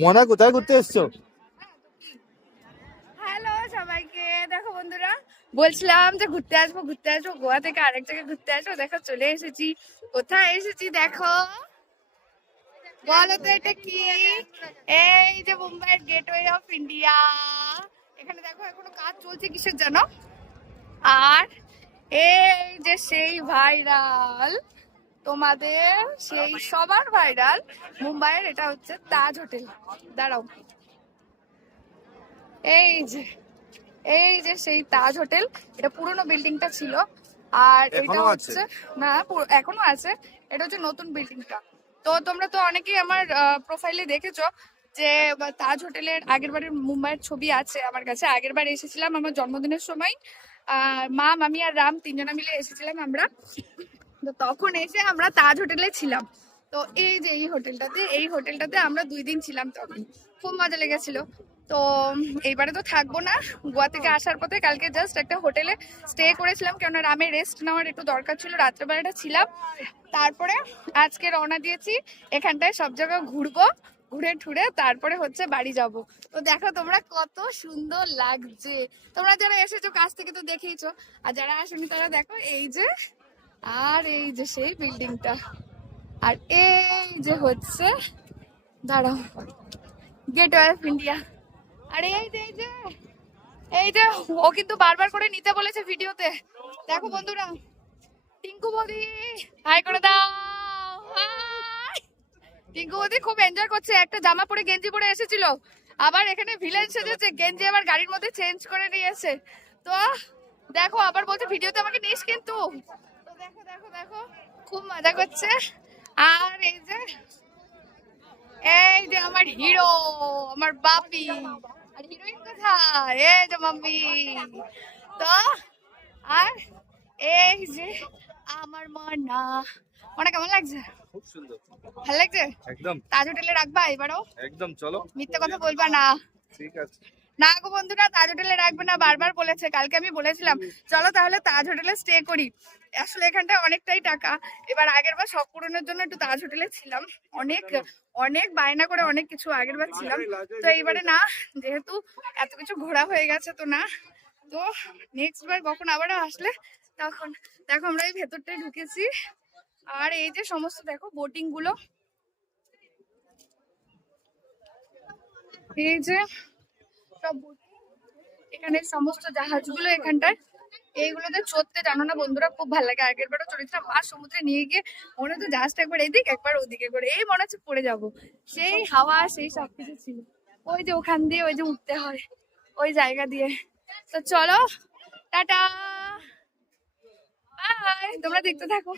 মনা কোথায় ঘুরতে এসছো? হ্যালো সবাইকে, দেখো বন্ধুরা, বলছিলাম যে ঘুরতে আসবো গোয়া থেকে আরেক জায়গায় ঘুরতে আসবো। দেখো চলে এসেছি। কোথায় এসেছি দেখো, বলো তো এটা কি? এই যে মুম্বাইয়ের গেটওয়ে অফ ইন্ডিয়া। এখানে দেখো এখনো কাজ চলছে কিসের জানো? আর এই যে সেই ভাইরাল, তোমাদের সেই সবার ভাইরাল মুম্বাইয়ের এটা হচ্ছে তাজ হোটেল। দাঁড়াও, এই যে এই যে সেই তাজ হোটেল। এটা পুরোনো বিল্ডিংটা ছিল, আর এটা এখনো আছে? হচ্ছে না, এখনো আছে। এটা হচ্ছে নতুন বিল্ডিংটা। তো তোমরা তো অনেকেই আমার প্রোফাইলে দেখেছো যে তাজ হোটেলের আগের বারের মুম্বাইয়ের ছবি আছে আমার কাছে। আগের বার এসেছিলাম আমার জন্মদিনের সময়, মা, মামি আর রাম তিনজনা মিলে এসেছিলাম আমরা। তো তখন এসে আমরা তাজ হোটেলে ছিলাম। তো এই যে এই হোটেলটাতে আমরা 2 দিন ছিলাম, তখন খুব মজা লেগেছিল। তো এইবারে তো থাকবো না। গোয়া থেকে আসার পথে কালকে জাস্ট একটা হোটেলে স্টে করেছিলাম, কেননা রামের রেস্ট নেওয়ার একটু দরকার ছিল, রাত্রেবেলাটা ছিলাম। তারপরে আজকে রওনা দিয়েছি, এখানটায় সব জায়গায় ঘুরবো, ঘুরে ঠুরে তারপরে হচ্ছে বাড়ি যাব। তো দেখো তোমরা কত সুন্দর লাগছে। তোমরা যারা এসেছো কাছ থেকে তো দেখেইছো, আর যারা আসেনি তারা দেখো এই যে, আর এই যে সেই বিল্ডিংটা, আর এই যে হচ্ছে, দাঁড়াও, গেটওয়ে অফ ইন্ডিয়া। আর এই যে ও কিন্তু বারবার করে নিতে বলেছে ভিডিওতে। দেখো বন্ধুরা, টিঙ্কু বৌদি হাই করে দাও। হাই। টিঙ্কু বৌদি খুব এনজয় করছে, একটা জামা পরে গেঞ্জি পরে এসেছিল, আবার এখানে ভিলেন সেজেছে, গেঞ্জি আবার গাড়ির মধ্যে চেঞ্জ করে নিয়েছে। তো দেখো আবার বলছে ভিডিওতে আমাকে নিস কিন্তু। তো দেখো দেখো দেখো, খুব মজা করছে। আর এই যে আমার হিরো, আমার বাপি। আর হিরোইন কোথায়? এই যে মাম্মি। তো আর এই যে আমার মনা। মনা কেমন লাগছে? খুব সুন্দর। ভালো লাগছে? একদম তাজ হোটেলে রাখবা এবারও? একদম, চলো। মিথ্যে কথা বলবা না। ঠিক আছে। না গো বন্ধুরা, তাজ হোটেলে রাখবে না, বারবার বলেছে। কালকে আমি বলেছিলাম চলো তাহলে তাজ হোটেলে স্টে করি। আসলে এখানটায় অনেকটাই টাকা। এবার আগের বার শখ পূরণের জন্য একটু তাজ হোটেলে ছিলাম, অনেক অনেক বায়না করে অনেক কিছু আগের বার ছিলাম। তো এইবারে না, যেহেতু এত কিছু ঘোরা হয়ে গেছে তো না। তো নেক্সট বার কখন আবারও আসলে তখন। দেখো আমরা এই ভেতরটায় ঢুকেছি, আর এই যে সমস্ত দেখো বোটিং গুলো, এই যে সব এখানে সমস্ত জাহাজগুলো এখানটায়, এইগুলোতে চড়তে জানো না বন্ধুরা খুব ভালো লাগে। আগের বারও চড়েছিলাম, মাঝ সমুদ্রে নিয়ে গিয়ে মনে হতো জাহাজটা একবার এদিক একবার ওদিকে করে, এই মনে হচ্ছে পড়ে যাবো। সেই হাওয়া সেই সবকিছু ছিল। ওই যে ওখান দিয়ে ওই যে উঠতে হয় ওই জায়গা দিয়ে। তো চলো, টাটা, বাই, তোমরা দেখতে থাকো।